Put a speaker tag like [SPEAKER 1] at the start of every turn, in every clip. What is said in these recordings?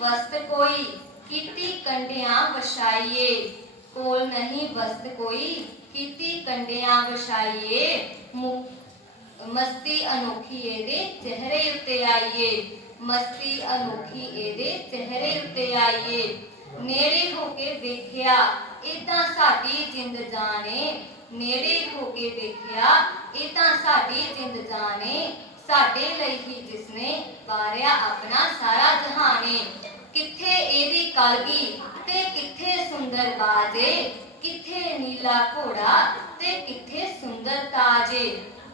[SPEAKER 1] ਵਸਤ ਕੋਈ, ਕੀਤੀ ਕੰਡਿਆਂ ਵਛਾਈਏ ਕੋਲ ਨਹੀਂ ਵਸਤ ਕੋਈ, ਕੀਤੀ ਕੰਡਿਆਂ ਵਛਾਈਏ ਮਸਤੀ ਅਨੋਖੀ ਇਹਦੇ ਚਿਹਰੇ ਉੱਤੇ ਆਈਏ। ਮਸਤੀ ਅਨੋਖੀ ਇਹਦੇ ਚਿਹਰੇ ਉੱਤੇ ਆਈਏ। ਨੇੜੇ ਹੋ ਕੇ ਵੇਖਿਆ ਇਦਾਂ ਸਾਡੀ ਜਿੰਦ ਜਾਣੇ। ਨੇੜੇ ਹੋ ਕੇ ਵੇਖਿਆ ਇਦਾਂ ਸਾਡੀ ਜਿੰਦ ਜਾਣੇ। ਸਾਡੇ ਲਈ ਹੀ ਜਿਸਨੇ ਵਾਰਿਆ ਆਪਣਾ ਸਾਰਾ ਜਹਾਨੇ ਕਿੱਥੇ ਇਹਦੀ ਕਲਗੀ ਤੇ ਕਿੱਥੇ ਸੁੰਦਰ ਬਾਜੇ ਕਿੱਥੇ ਨੀਲਾ ਘੋੜਾ ਤੇ ਕਿੱਥੇ ਸੁੰਦਰ ਤਾਜੇ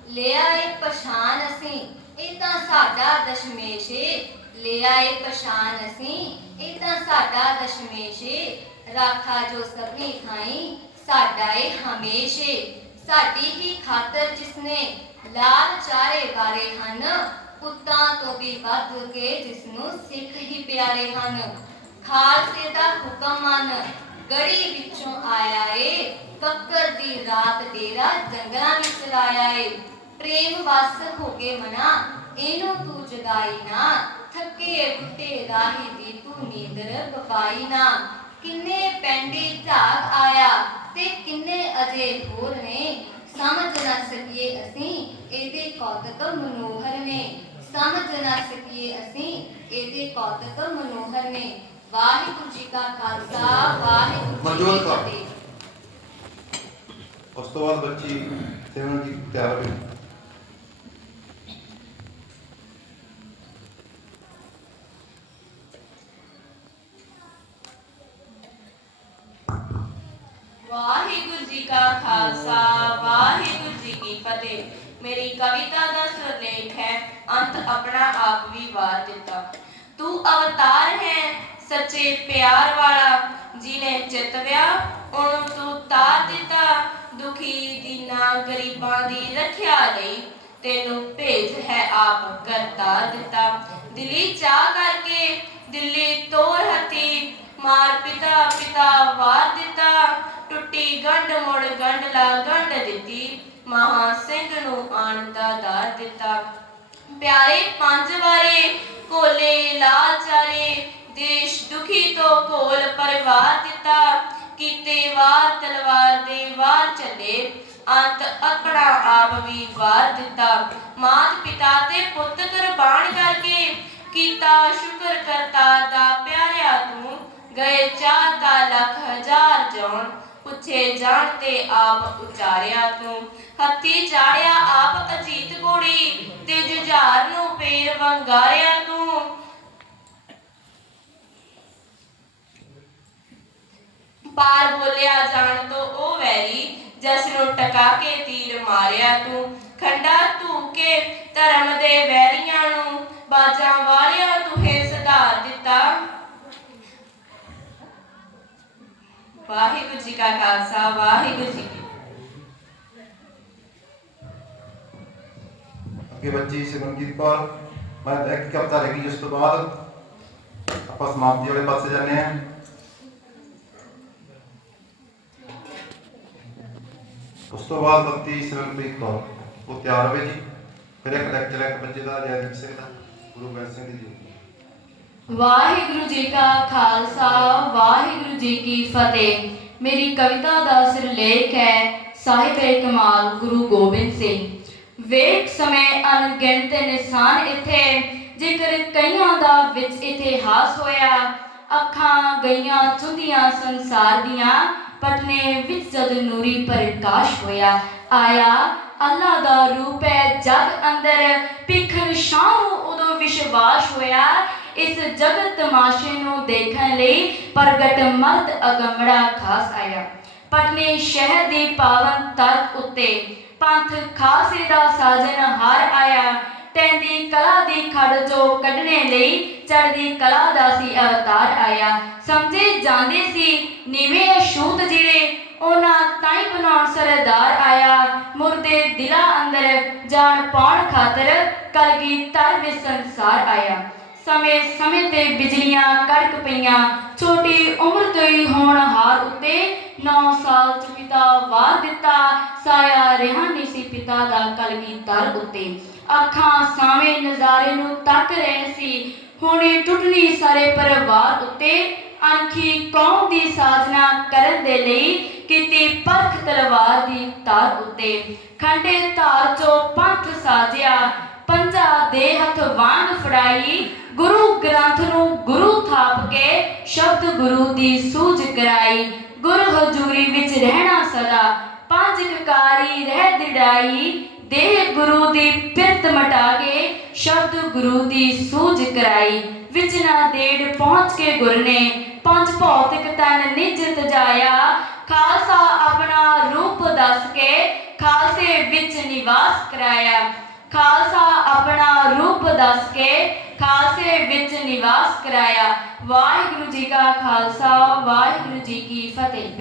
[SPEAKER 1] ਲਿਆ ਏ ਪਛਾਨ ਅਸੀਂ, ਇਹ ਤਾਂ ਸਾਡਾ ਦਸ਼ਮੇਸ਼ ਲਿਆ ਏ ਪਛਾਨ ਅਸੀਂ, ਇਹ ਤਾਂ ਸਾਡਾ ਦਸਮੇਸ਼ੇ ਰਾਖਾ ਜੋ ਸਭਨੀ ਥਾਈ, ਸਾਡਾ ਏ ਹਮੇਸ਼ੇ ਸਾਡੀ ਹੀ ਖਾਤਰ ਜਿਸਨੇ ਲਾਲ ਚਾਰੇ ਵਾਰੇ ਹਨ। ਪੁੱਤਾਂ ਤੋਂ ਵੀ ਵੱਧ ਕੇ ਜਿਸਨੂੰ ਸਿੱਖ ਹੀ ਪਿਆਰੇ ਹਨ। ਖਾਲਸੇ ਦਾ ਹੁਕਮ ਮੰਨ, ਗੜੀ ਵਿੱਚੋਂ ਆਇਆ ਏ ਕੱਕਰ ਦੀ ਰਾਤ ਡੇਰਾ ਜੰਗਲਾਂ ਵਿੱਚ ਲਾਇਆ ਏ ਪ੍ਰੇਮ ਵਸ ਹੋ ਕੇ ਮਨਾ, ਇਹਨੂੰ ਤੂੰ ਜਗਾਈ ਨਾ। ਥੱਕੇ ਟੁੱਟੇ ਰਾਹੀ ਦੀ ਤੂੰ ਨੀਂਦਰ ਬਪਾਈ ਨਾ। ਕਿੰਨੇ ਪੈਂਡੀ ਝਾਗ ਆਇਆ ਤੇ ਕਿੰਨੇ ਅਜੇ ਹੋਰ ਨੇ। ਸਮਝ ਨਾ ਸਕੀਏ ਅਸੀਂ ਇਹਦੇ ਕੌਤਕ ਮਨੋਹਰ ਨੇ ਸਮਝ ਨਾ ਸਕੀਏ ਅਸੀਂ ਇਹਦੇ ਕੌਤਕ ਮਨੋਹਰ ਨੇ ਵਾਹਿਗੁਰੂ ਜੀ ਕਾ ਖਾਲਸਾ ਵਾਹਿਗੁਰੂ ਜੀ
[SPEAKER 2] ਮਨਜੋਤ
[SPEAKER 1] ਕੀ
[SPEAKER 2] ਕੌਰ।
[SPEAKER 1] ਫਤਿਹ
[SPEAKER 2] ਉਸ ਤੋਂ ਬਾਅਦ ਬੱਚੀ ਸਿਮਰਨ ਦੀ ਤਿਆਰ ਹੋਈ
[SPEAKER 3] ਵਾਹਿਗੁਰੂ ਜੀ ਕਾ ਖਾਲਸਾ, ਵਾਹਿਗੁਰੂ ਜੀ ਕੀ ਫਤਿਹ। ਮੇਰੀ ਕਵਿਤਾ ਦਾ ਸੁਰਲੇਖ ਹੈ, ਅੰਤ ਆਪਣਾ ਆਪ ਵੀ ਵਾਰ ਦਿੱਤਾ। ਤੂੰ ਅਵਤਾਰ ਹੈ, ਸੱਚੇ ਪਿਆਰ ਵਾਲਾ, ਜਿਨੇ ਚਿਤਵਿਆ ਉਹਨੂੰ ਤੂੰ ਤਾਰ ਦਿੱਤਾ। ਦੁਖੀ ਦੀਨਾ ਗਰੀਬਾਂ ਦੀ ਰੱਖਿਆ ਲਈ ਤੈਨੂੰ ਭੇਜ ਹੈ ਆਪ ਕਰਤਾਰ ਦਿੱਤਾ। ਦਿੱਲੀ ਚਾਹ ਕਰਕੇ, ਦਿੱਲੀ ਤੋਰ ਹੱਥੀ, ਮਾਰ ਪਿਤਾ ਪਿਤਾ ਵਾਰ ਦਿੱਤਾ। ਟੁੱਟੀ ਗੰਢ ਮੁੜ ਗੰਢ ਲਾ ਗੰਢ ਦਿੱਤੀ, ਮਹਾ ਸਿੰਘ ਨੂੰ ਆਣ ਦਾ ਦਾਰ ਦਿੱਤਾ। ਪਿਆਰੇ ਪੰਜ ਵਾਰੇ, ਕੋਲੇ ਲਾਚਾਰੇ ਦੇਸ਼ ਦੁਖੀ ਤੋਂ ਕੋਲ ਪਰਿਵਾਰ ਦਿੱਤਾ। ਕੀਤੇ ਵਾਰ ਤਲਵਾਰ ਦੇ ਵਾਰ ਚੱਲੇ, ਅੰਤ ਆਪਣਾ ਆਪ ਵੀ ਵਾਰ ਦਿੱਤਾ। ਮਾਤ ਪਿਤਾ ਤੇ ਪੁੱਤ ਕੁਰਬਾਨ ਕਰਕੇ ਕੀਤਾ ਸ਼ੁਕਰ ਕਰਤਾ ਦਾ ਪਿਆਰਿਆ ਤੂੰ। ਗਏ ਚਾਰ ਦਾ ਲੱਖ ਹਜ਼ਾਰ ਜਾਣ ਪੁੱਛੇ ਜਾਣ ਤੇ ਆਪ ਉਚਾਰਿਆ ਤੂੰ। ਹੱਥੀ ਚਾੜਿਆ ਆਪ ਅਜੀਤ ਘੋੜੀ ਤੇ ਜੁਝਾਰ ਨੂੰ ਪੇਰ ਵੰਗਾਰਿਆ ਤੂੰ। ਪਾਰ ਬੋਲਿਆ ਜਾਣ ਤੋਂ ਉਹ ਵੈਰੀ, ਜਿਸ ਨੂੰ ਟਕਾ ਕੇ ਤੀਰ ਮਾਰਿਆ ਤੂੰ। ਖੰਡਾ ਧੂਕੇ ਧਰਮ ਦੇ ਵੈਰੀਆਂ ਨੂੰ, ਬਾਜਾਂ ਵਾਲਿਆਂ ਤੂੰ ਹੈ ਸੁਧਾਰ ਦਿੱਤਾ। ਵਾਹਿਗੁਰੂ ਜੀ ਕਾ ਖਾਲਸਾ, ਵਾਹਿਗੁਰੂ ਜੀ
[SPEAKER 2] ਅੱਗੇ ਬੱਚੀ ਸਿਮਰਨਜੀਤ ਕੌਰ, ਮੈਂ ਇੱਕ ਹਫ਼ਤਾ ਰਹਿ ਗਈ ਜਿਸ ਤੋਂ ਬਾਅਦ ਆਪਾਂ ਸਮਾਪਤੀ ਵਾਲੇ ਪਾਸੇ ਜਾਂਦੇ ਹਾਂ। ਉਸ ਤੋਂ ਬਾਅਦ ਬੱਤੀ ਸਿਮਰਨਜੀਤ ਕੌਰ, ਉਹ ਤਿਆਰ ਹੋਵੇ ਜੀ। ਫਿਰ ਇੱਕ ਲੈਕਚਰ ਇੱਕ ਬੱਚੇ ਦਾ, ਜੈਦੀਪ ਸਿੰਘ ਦਾ, ਗੁਰੂ ਗੋਬਿੰਦ ਸਿੰਘ ਜੀ
[SPEAKER 1] ਵਾਹਿਗੁਰੂ ਜੀ ਕਾ ਖਾਲਸਾ, ਵਾਹਿਗੁਰੂ ਜੀ ਕੀ ਫਤਿਹ। ਮੇਰੀ ਕਵਿਤਾ ਦਾ ਸਿਰਲੇਖ ਹੈ ਸਾਹਿਬੇ ਕਮਾਲ ਗੁਰੂ ਗੋਬਿੰਦ ਸਿੰਘ। ਵੇਖ ਸਮੇਂ ਅਣਗਿਣਤ ਨਿਸ਼ਾਨ ਇੱਥੇ, ਜ਼ਿਕਰ ਕਈਆਂ ਦਾ ਵਿੱਚ ਇਤਿਹਾਸ ਹੋਇਆ, ਅੱਖਾਂ ਗਈਆਂ ਚੁੰਦੀਆਂ ਸੰਸਾਰ ਦੀਆਂ, ਪਟਨੇ ਵਿੱਚ ਜਦ ਨੂਰੀ ਪ੍ਰਕਾਸ਼ ਹੋਇਆ ਆਇਆ ਅੱਲਾ ਦਾ ਰੂਪ ਹੈ ਜਗ ਅੰਦਰ। ਭਿੱਖਣ ਸ਼ਾਹ ਨੂੰ ਉਦੋਂ ਵਿਸ਼ਵਾਸ ਹੋਇਆ, ਇਸ ਜਗਤ ਤਮਾਸ਼ੇ ਨੂੰ ਦੇਖਣ ਲਈ ਪ੍ਰਗਟ ਮਰਦ ਅਗੰਮੜਾ ਖਾਸ ਆਇਆ। ਪਟਨੇ ਸ਼ਹਿਰ ਦੀ ਪਾਵਨ ਤਖਤ ਉੱਤੇ ਪੰਥ ਖਾਸੇ ਦਾ ਸਾਜਨ ਹਾਰ ਆਇਆ। ਤੈਂਦੀ ਕਲਾ ਦੀ ਖੜ ਜੋ ਕੱਢਣੇ ਲਈ ਚੜ੍ਹਦੀ ਕਲਾ ਦਾ ਸੀ ਅਵਤਾਰ ਆਇਆ। ਸਮਝੇ ਜਾਂਦੇ ਸੀ, ਨੀਵੇਂ ਅਛੂਤ ਜਿਹੜੇ ਉਹਨਾਂ ਤਾਈ ਬਣਾਉਣ ਸਰਦਾਰ ਆਇਆ। ਮੁਰਦੇ ਦਿਲਾਂ ਅੰਦਰ ਜਾਨ ਪਾਉਣ ਖਾਤਰ ਕਲਗੀ ਤਰ ਵਿੱਚ ਸੰਸਾਰ ਆਇਆ। ਸਮੇਂ ਸਮੇਂ ਤੇ ਬਿਜਲੀਆਂ ਕੜਕ ਪਈਆਂ। ਛੋਟੀ ਉਮਰ ਤੋਂ ਹੀ ਹੋਣਹਾਰ ਉੱਤੇ 9 ਸਾਲ ਚ ਪਿਤਾ ਵਾਰ ਦਿੱਤਾ। ਸਾਇਆ ਰਿਹਾ ਨਹੀਂ ਸੀ ਪਿਤਾ ਦਾ ਕਲਗੀ ਤਰ ਉੱਤੇ। ਅੱਖਾਂ ਸਾਵੇਂ ਨਜ਼ਾਰੇ ਨੂੰ ਤੱਕ ਰਹੇ ਸੀ।
[SPEAKER 4] ਹੁਣੇ ਟੁੱਟਣੀ ਸਾਰੇ ਪਰਿਵਾਰ ਉੱਤੇ। ਅਣਖੀ ਕੌਮ ਦੀ ਸਾਜਨਾ ਤਲਵਾਰ ਦੀ ਤਾਰ ਉੱਤੇ। ਖੰਡੇ ਧਾਰ ਚੋਂ ਪੰਥ ਸਾਜਿਆ। ਪੰਜਾ ਦੇ ਹੱਥ ਵਾਂਗ ਫੜਾਈ। ਗੁਰੂ ਗ੍ਰੰਥ ਨੂੰ ਗੁਰੂ ਥਾਪ ਕੇ ਸ਼ਬਦ ਗੁਰੂ ਦੀ ਸੂਝ ਕਰਾਈ। ਗੁਰ ਹਜ਼ੂਰੀ ਵਿੱਚ ਰਹਿਣਾ ਸਦਾ। ਪੰਜ ਕਕਾਰੀ ਰਹਿ ਦਿੜਾਈ। ਦੇਹ ਗੁਰੂ ਦੀ ਪਿਰਤ ਮਟਾ ਕੇ ਸ਼ਬਦ ਗੁਰੂ ਦੀ ਸੂਝ ਕਰਾਈ। ਵਿੱਚ ਨਾ ਦੇੜ ਪਹੁੰਚ ਕੇ ਗੁਰ ਨੇ ਪੰਜ ਭੌਤਿਕ ਤਨ ਨਿਜ ਤਜਾਇਆ ਖਾਲਸਾ ਆਪਣਾ ਰੂਪ ਦੱਸ ਕੇ ਖਾਲਸੇ ਵਿੱਚ ਨਿਵਾਸ ਕਰਾਇਆ। ਖਾਲਸਾ ਆਪਣਾ ਰੂਪ ਦੱਸ ਕੇ ਖਾਲਸੇ ਵਿੱਚ ਨਿਵਾਸ ਕਰਾਇਆ। ਵਾਹਿਗੁਰੂ ਜੀ ਕਾ ਖਾਲਸਾ ਵਾਹਿਗੁਰੂ ਜੀ ਕੀ ਫਤਿਹ।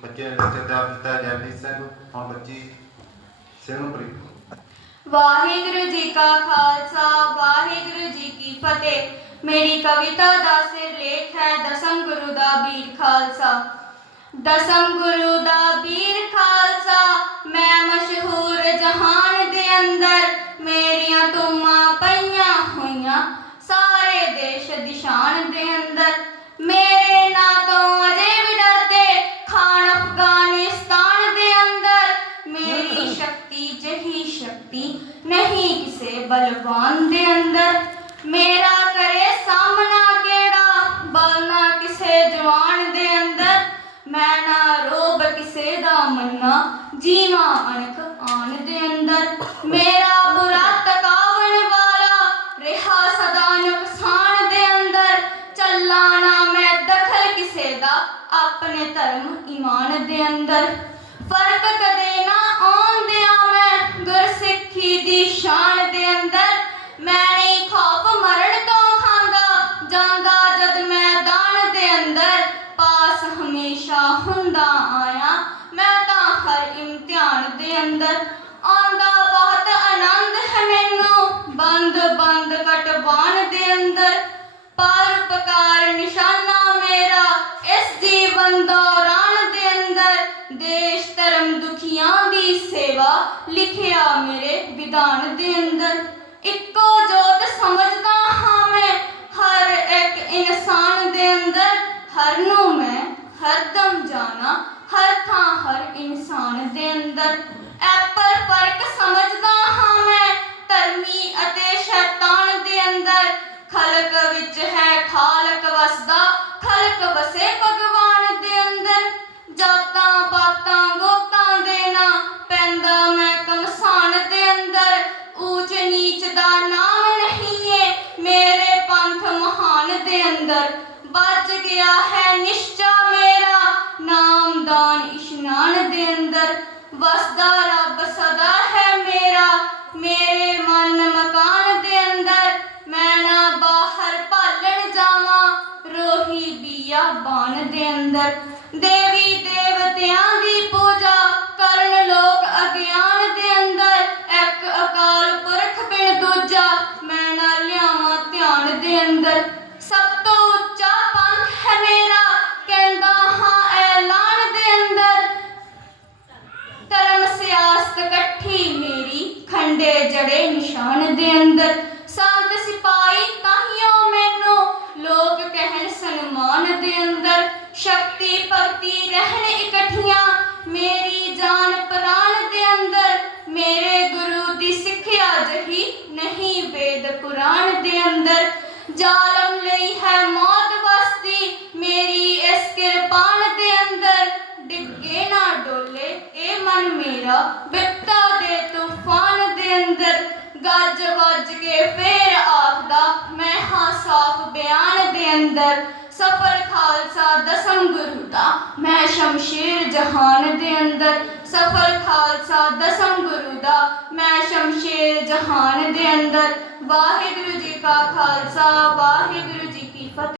[SPEAKER 2] ਬੱਚੇ ਨੇ ਬੱਚੇ ਹੈ ਜੈਪਨੀਜ਼ ਸਿੰਘ ਹੁਣ ਬੱਚੀ ਸਿਮਰਨਪ੍ਰੀਤ
[SPEAKER 5] ਵਾਹਿਗੁਰੂ ਜੀ ਕਾ ਖਾਲਸਾ ਵਾਹਿਗੁਰੂ ਜੀ ਕੀ ਫਤਿਹ। ਮੇਰੀ ਕਵਿਤਾ ਦਾ ਸਿਰਲੇਖ ਹੈ, ਦਸਮ ਗੁਰੂ ਦਾ ਵੀਰ ਖਾਲਸਾ। ਦਸਮ ਗੁਰੂ ਦਾ ਵੀਰ ਖਾਲਸਾ, ਮੈਂ ਮਸ਼ਹੂਰ ਜਹਾਨ ਦੇ ਅੰਦਰ, ਮੇਰੀਆਂ ਤੁਮਾਂ ਪਈਆਂ ਹੋਈਆਂ ਸਾਰੇ ਦੇਸ਼ ਮੰਨਾ ਜੀਵਾਂ ਅਣਖ ਆਣ ਦੇ ਅੰਦਰ। ਮੇਰਾ ਬੁਰਾ ਤਕਾਵਣ ਵਾਲਾ, ਰਿਹਾ ਸਦਾ ਨੁਕਸਾਨ ਦੇ ਅੰਦਰ। ਚੱਲਾ ਨਾ ਮੈਂ ਦਖਲ ਕਿਸੇ ਦਾ, ਆਪਣੇ ਧਰਮ ਈਮਾਨ ਦੇ ਅੰਦਰ। ਫ਼ਰਕ ਕਦੇ ਨਾ ਆਉਣ ਦਿਆਂ ਮੈਂ ਗੁਰਸਿੱਖੀ ਦੀ ਸ਼ਾਨ ਦੇ ਅੰਦਰ। ਮੈਂ ਨਹੀਂ ਖੌਫ ਮਰਨ ਤੋਂ ਖਾਂਦਾ, ਜਾਂਦਾ ਜਦ ਮੈਦਾਨ ਦੇ ਅੰਦਰ। ਪਾਸ ਹਮੇਸ਼ਾ ਹੁੰਦਾ ਆਇਆ ਮੈਂ ਤਾਂ ਹਰ ਇਮਤਿਹਾਨ ਦੇ ਅੰਦਰ। ਆਉਂਦਾ ਬਹੁਤ ਆਨੰਦ ਹੈ ਮੈਨੂੰ। ਬੰਦ ਬੰਦ ਕਟਵਾਨ ਦੇ ਅੰਦਰ। ਪਰ ਉਪਕਾਰ ਨਿਸ਼ਾਨਾ ਮੇਰਾ ਇਸ ਜੀਵਨ ਦੌਰਾਨ ਦੇ ਅੰਦਰ। ਦੇਸ਼ ਧਰਮ ਦੁਖੀਆਂ ਦੀ ਸੇਵਾ ਲਿਖਿਆ ਮੇਰੇ ਵਿਧਾਨ ਦੇ ਅੰਦਰ। ਇੱਕੋ ਜੋਤ ਸਮਝਦਾ ਹਾਂ ਮੈਂ, ਹਰ ਇੱਕ ਇਨਸਾਨ ਦੇ ਅੰਦਰ। ਹਰ ਨੂੰ ਮੈਂ, ਹਰ ਦਮ ਜਾਣਾ, ਹਰ ਥਾਂ ਹਰ ਇਨਸਾਨ ਦੇ ਅੰਦਰ। ਸਮਝਦਾ ਹਾਂ ਮੈਂ, ਧਰਮੀ ਅਤੇ ਸ਼ੈਤਾਨ ਦੇ ਅੰਦਰ। ਖਲਕ ਵਿੱਚ ਹੈ ਖਾਲਕ ਵਸਦਾ, ਖਲਕ ਵਸੇ ਭਗਵਾਨ ਦੇ ਅੰਦਰ। ਜਾਤਾਂ ਪਾਤਾਂ ਗੋਤਾਂ ਦੇ ਨਾ, ਪੈਂਦਾ ਮੈਂ ਕਮਸਾਨ ਦੇ ਅੰਦਰ। ਊਚ ਨੀਚ ਦਾ ਨਾਮ ਨਹੀਂ ਏ, ਮੇਰੇ ਪੰਥ ਮਹਾਨ ਦੇ ਅੰਦਰ। ਵੱਜ ਗਿਆ ਹੈ ਨਿਸ਼ਚਾ ਮੇਰਾ, ਨਾਮਦਾਨ ਇਸ਼ਨਾਨ ਦੇ ਅੰਦਰ। ਵਸਦਾ ਮੇਰੀ ਜੜੇ ਨਿਸ਼ਾਨ ਦੇ ਅੰਦਰ। ਸੰਤ ਸਿਪਾਹੀ ਤਾਹੀਓ ਮੈਨੂੰ। ਲੋਕ ਕਹਿਣ ਸਨਮਾਨ ਦੇ ਅੰਦਰ। ਸ਼ਕਤੀ, ਭਗਤੀ ਰਹਿਣ ਇਕੱਠੀਆਂ। ਮੇਰੀ ਜਾਨ ਪ੍ਰਾਨ ਦੇ ਅੰਦਰ। ਮੇਰੇ ਗੁਰੂ ਦੀ ਸਿੱਖਿਆ ਜਹੀ ਨਹੀਂ ਵੇਦ ਪੁਰਾਣ ਦੇ ਅੰਦਰ। ਜ਼ਾਲਮ ਲਈ ਹੈ ਮੌਤ ਵਸਦੀ ਮੇਰੀ ਇਸ ਕਿਰਪਾਨ ਦੇ ਅੰਦਰ। ਡਿੱਗੇ ਨਾ ਡੋਲੇ, ਇਹ ਮਨ ਮੇਰਾ ਅੰਦਰ ਗੱਜ ਵੱਜ ਕੇ ਫੇਰ ਆਖਦਾ, ਮੈਂ ਹਾਂ ਸਾਫ਼ ਬਿਆਨ ਦੇ ਅੰਦਰ, ਸਫਰ ਖਾਲਸਾ ਦਸਮ ਗੁਰੂ ਦਾ, ਮੈਂ ਸ਼ਮਸ਼ੀਰ ਜਹਾਨ ਦੇ ਅੰਦਰ, ਸਫਰ ਖਾਲਸਾ ਦਸਮ ਗੁਰੂ ਦਾ, ਮੈਂ ਸ਼ਮਸ਼ੀਰ ਜਹਾਨ ਦੇ ਅੰਦਰ, ਵਾਹਿਗੁਰੂ ਜੀ ਕਾ ਖਾਲਸਾ, ਵਾਹਿਗੁਰੂ ਜੀ